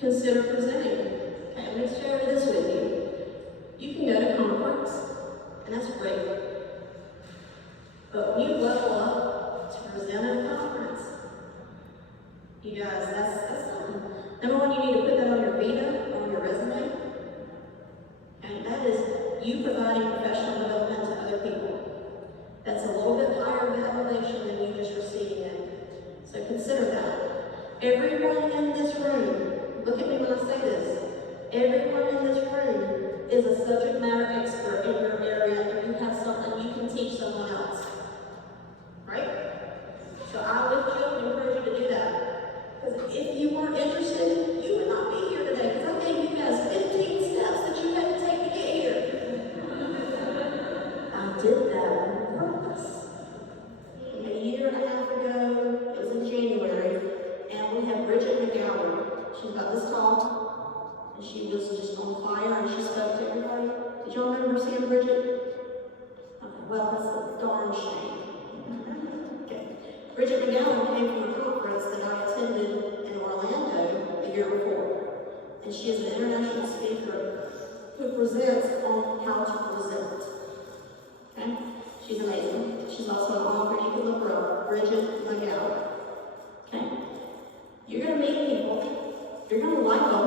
consider presenting. Okay, I'm going to share this with you. You can go to conference, and that's great. But when you level up to present at a conference, you guys, that's something. Number one, you need to put that on your vita, on your resume. And that is you providing professional development to other people. That's a little bit higher validation than you just receiving it. So consider that. Everyone in this room, look at me when I say this, everyone in this room is a subject matter expert in your area, and you have something you can teach someone else. Right? So I lift you up and encourage you to do that. Because if you weren't interested, you would not be here today, because I gave you guys 15 steps that you had to take to get here. I did that on purpose. A year and a half ago, it was in January, and we had Bridget McGowan. She's about this tall, and she was just on fire, and she spoke to everybody. Did y'all remember seeing Bridget? Okay, well, that's a darn shame. Okay. Bridget McGowan came from a conference that I attended in Orlando the year before, and she is an international speaker who presents on how to present. Okay? She's amazing. She's also an author. You can look her up, Bridget McGowan. Okay? You're going to meet people. You're going to like them.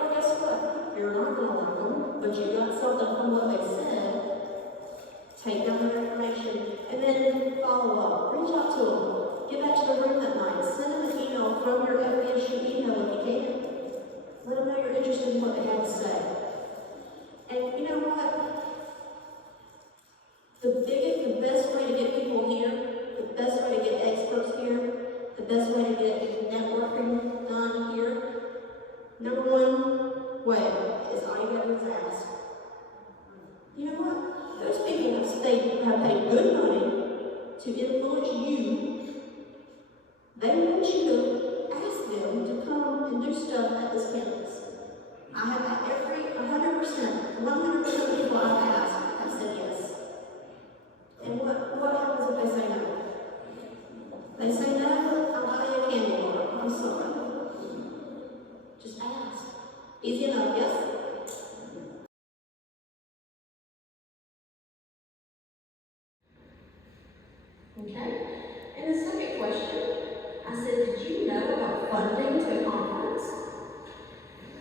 Or guess what? You're not going to like them, but you got something from what they said. Take down their information, and then follow up. Reach out to them. Get back to the room that night. Send them an email from your FASU email if you can. Let them know you're interested in what they have to say. And you know what? The best way to get people here, the best way to get experts here, the best way to get networking done here, number one way is all you gotta do is ask. You know what? Those people have paid good money to influence you. They want you to ask them to come and do stuff at this campus. I have had every 100% of the people I've asked have said yes. And what happens if they say no? They say no, I'll buy you a candy bar. I'm sorry. Just ask. Easy enough, yes? Okay. And the second question, I said, did you know about funding to a conference?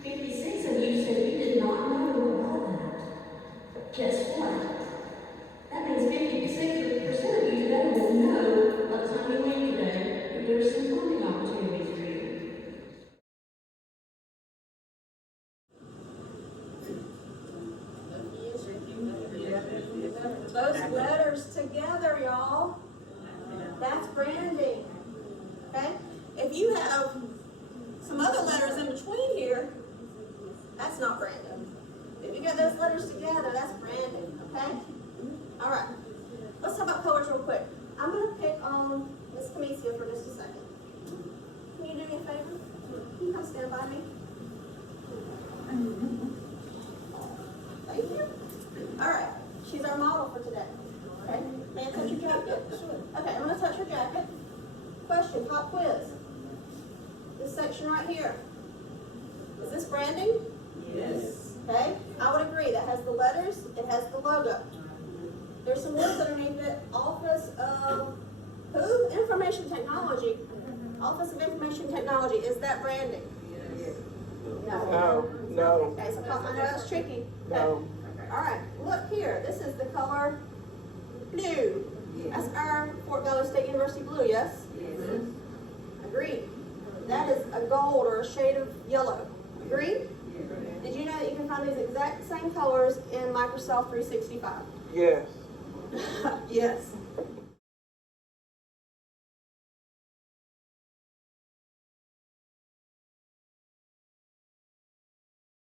56 of you said you did not know about that. But guess what? That means 56% of you today will know by the time you leave today that there's some funding opportunities for you. Those letters together, y'all. That's branding. Okay? If you have some other letters in between here, that's not branding. If you got those letters together, that's branding. Okay? All right. Let's talk about colors real quick. I'm going to pick on Miss Camicia for just a second. Can you do me a favor? Can you come stand by me? Thank you. All right. She's our model for today. Okay? May I touch your jacket? Okay, I'm going to touch her jacket. Question, pop quiz. This section right here. Is this branding? Yes. Okay, I would agree. That has the letters, it has the logo. There's some words underneath it. Office of who? Information Technology. Office of Information Technology. Is that branding? Yes. No. Okay, so I know that's tricky. Okay. No. All right, look here. This is the color blue. Yes. That's our Fort Valley State University blue, yes? Yes. Agreed. That is a gold or a shade of yellow. Agreed? Yes. Did you know that you can find these exact same colors in Microsoft 365? Yes. Yes.